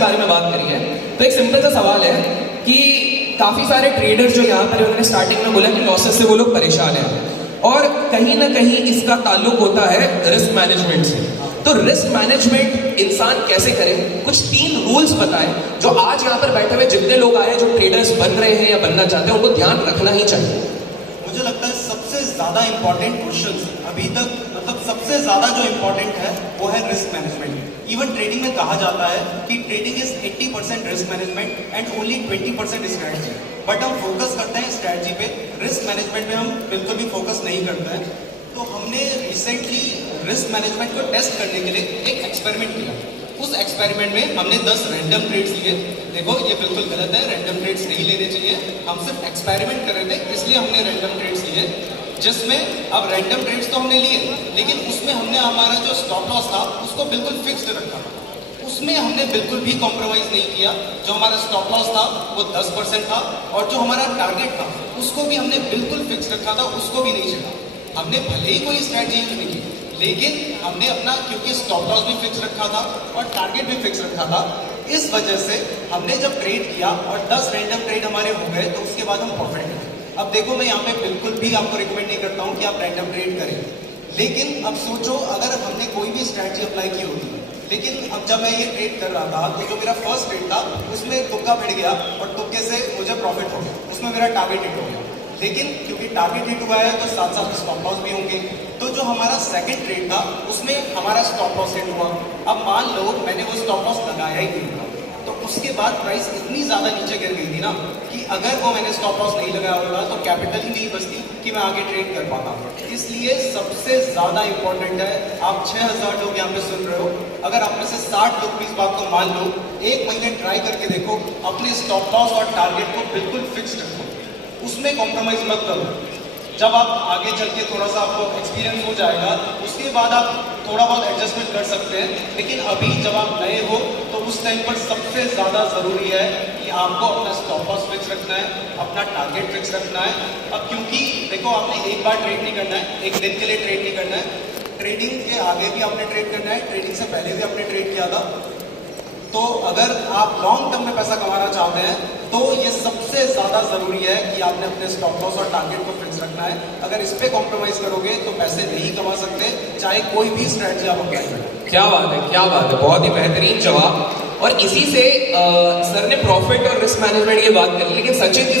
बारे में बात करी है, तो एक सिंपल सा सवाल है कि काफी सारे ट्रेडर्स जो यहाँ पर उन्होंने स्टार्टिंग में बोला कि लॉसेस से वो लोग परेशान हैं, और कहीं ना कहीं इसका ताल्लुक होता है रिस्क मैनेजमेंट से। तो रिस्क मैनेजमेंट इंसान कैसे करे, कुछ 3 रूल्स बताएं जो आज यहाँ पर बैठे हुए जितने लोग आए जो ट्रेडर्स बन रहे हैं या बनना चाहते हैं उनको ध्यान रखना ही चाहिए। मुझे लगता है सबसे ज्यादा इंपॉर्टेंट क्वेश्चन अभी तक, मतलब सबसे ज्यादा जो इंपॉर्टेंट है वो है रिस्क मैनेजमेंट। इवन ट्रेडिंग में कहा जाता है कि trading is 80% risk management and only 20% strategy. But हम फोकस करते हैं स्ट्रैटेजी पे, रिस्क मैनेजमेंट में हम बिल्कुल भी फोकस नहीं करते हैं। तो हमने रिसेंटली रिस्क मैनेजमेंट को टेस्ट करने के लिए एक एक्सपेरिमेंट किया। उस एक्सपेरिमेंट में हमने 10 रैंडम ट्रेड्स लिए। देखो ये बिल्कुल गलत है, रैंडम ट्रेड्स नहीं लेने चाहिए। हम सिर्फ एक्सपेरिमेंट कर रहे थे, इसलिए हमने रैंडम ट्रेड्स लिए, जिसमें अब रैंडम ट्रेड्स तो हमने लिए, लेकिन उसमें हमने हमारा जो स्टॉप लॉस था उसको बिल्कुल फिक्स्ड रखा था। उसमें हमने बिल्कुल भी कॉम्प्रोमाइज नहीं किया। जो हमारा स्टॉप लॉस था वो 10% था, और जो हमारा टारगेट था उसको भी हमने बिल्कुल फिक्स रखा था, उसको भी नहीं चढ़ा। हमने भले ही कोई स्ट्रैटेजी यूज नहीं की, लेकिन हमने अपना, क्योंकि स्टॉप लॉस भी फिक्स रखा था और टारगेट भी फिक्स रखा था, इस वजह से हमने जब ट्रेड किया और 10 रैंडम ट्रेड हमारे हो गए तो उसके बाद हम प्रॉफिट हुए। अब देखो, मैं यहाँ पे बिल्कुल भी आपको रिकमेंड नहीं करता हूँ कि आप रैंडम ट्रेड करें, लेकिन अब सोचो अगर हमने कोई भी स्ट्रैटेजी अप्लाई की होती, लेकिन अब जब मैं ये ट्रेड कर रहा था तो जो मेरा फर्स्ट ट्रेड था उसमें तुक्का भिड़ गया और तुक्के से मुझे प्रॉफिट हो गया, उसमें मेरा टारगेट हिट हो गया। लेकिन क्योंकि टारगेट हिट हुआ है तो साथ साथ स्टॉप लॉस भी होंगे। तो जो हमारा सेकंड ट्रेड था उसमें हमारा स्टॉप लॉस हिट हुआ। अब मान लो मैंने वो स्टॉप लॉस लगाया ही नहीं था, तो उसके बाद प्राइस इतनी ज्यादा नीचे गिर गई थी ना कि अगर वो मैंने स्टॉप लॉस नहीं लगाया होगा तो कैपिटल ही नहीं बचती कि मैं आगे ट्रेड कर पाता। इसलिए सबसे ज्यादा इंपॉर्टेंट है, आप 6000 लोग यहाँ पे सुन रहे हो, अगर आप में से 60 लोग भी इस बात को मान लो, 1 महीने ट्राई करके देखो, अपने स्टॉप लॉस और टारगेट को बिल्कुल फिक्स रखो, उसमें कॉम्प्रोमाइज मत करो। जब आप आगे चल के थोड़ा सा आपको एक्सपीरियंस हो जाएगा, उसके बाद आप थोड़ा बहुत एडजस्टमेंट कर सकते हैं, लेकिन अभी जब आप नए हो तो उस टाइम पर सबसे ज़्यादा ज़रूरी है कि आपको अपना स्टॉप लॉस फिक्स रखना है, अपना टारगेट फिक्स रखना है। अब क्योंकि देखो, आपने एक बार ट्रेड नहीं करना है, एक दिन के लिए ट्रेड नहीं करना है, ट्रेडिंग के आगे भी आपने ट्रेड करना है, ट्रेडिंग से पहले भी आपने ट्रेड किया था। तो अगर आप लॉन्ग टर्म में पैसा कमाना चाहते हैं तो ये सबसे ज्यादा जरूरी है कि आपने अपने स्टॉप लॉस और टारगेट को फिक्स रखना है। अगर इस पे कॉम्प्रोमाइज करोगे तो पैसे नहीं कमा सकते, चाहे कोई भी स्ट्रेटजी आप अप्लाई करें। क्या बात है, क्या बात है, बहुत ही बेहतरीन जवाब। और इसी से सर ने प्रॉफिट और रिस्क मैनेजमेंट की बात करी, लेकिन सचिन जी